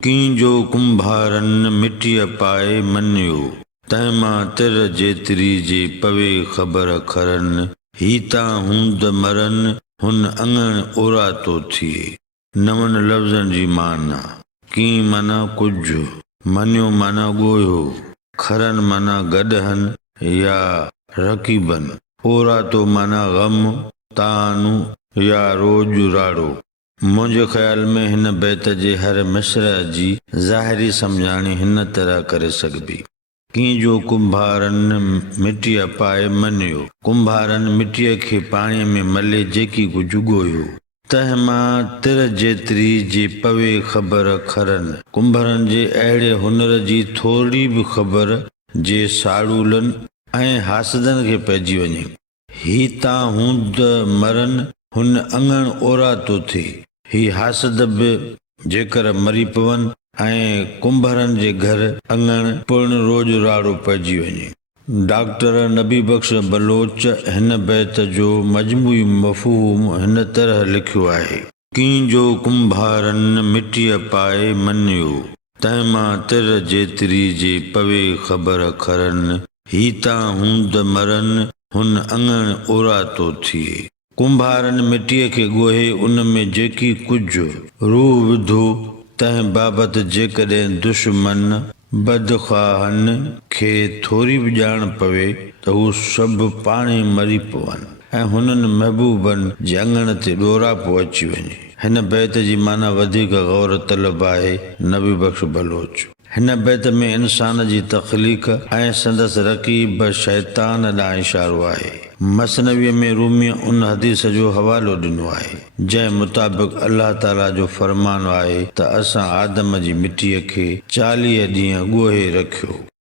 कींजो कुंभारन मिट्टीअ पाए मनियो, तंहिंमां तिर जेतिरी जे पवे ख़बर खरन, हीता हूंद मरन हुन अङण ओरा तो थिए। नवन लफ़्ज़नि जी माना। की माना कुछ, मनियो माना ॻोयो, खरन माना गॾहन या रकीबन, ओरा तो माना गम तानु या रोज राड़ो। मुझे ख्याल में हिन बैत जे हर मिसरा जी ज़ाहिरी समझाणी हिन तरह करे सकबी। कींजो कुंभारन मिट्टीअ पाए मनियो, कुंभारन मिट्टीअ खे पाणीअ में मले जेकी कुछ ॻोयो, तंहिंमां तिर जेतिरी जे पवे ख़बर खरन, कुंभरन जे अहिड़े हुनर जी थोरी भी ख़बर जे साड़ूलन ऐं हासदन खे पइजी वञे। हीता हूंद मरन हुन अङण ओरा तो थिए। ही हासद भी जेकर मरी पवन ऐं कुंभरन जे घर अङण पूर्ण रोज राड़ो पइजी वञे। डॉक्टर नबी बख्श बलोच हिन बैत जो मजमूई मफ़हूम हिन तरह लिखियो आहे। कींजो कुंभारन मिट्टीअ पाए मनियो, तंहिंमां तिर जेतिरी जे पवे ख़बर खरन, हीता हूंद मरन हुन अङण ओरा तो थिए। कुंभारन मिट्टीअ खे ॻोहे उन में जेकी कुछ रूह विधो, तंहिं बाबत जेकॾहिं दुश्मन बदख्वाहन खे थोरी भी ॼाण पवे त हू सभु पाणे मरी पवन ऐं हुननि महबूबन जे अङण ते ॾोरापो अची वञे। हिन बैत जी माना वधीक गौर तलब आहे। नबी बख्श बलोच हिन बैत में इंसान जी तख्लीक ऐं संदसि रकीब शैतान ॾांहुं इशारो आहे। मसनवीअ में रूमीअ उन हदीस जो हवालो ॾिनो आहे जंहिं मुताबिक़ अल्लाह ताला जो फरमान आहे त असां आदम जी मिट्टीअ खे 40 ॾींहं ॻोहे रखियो।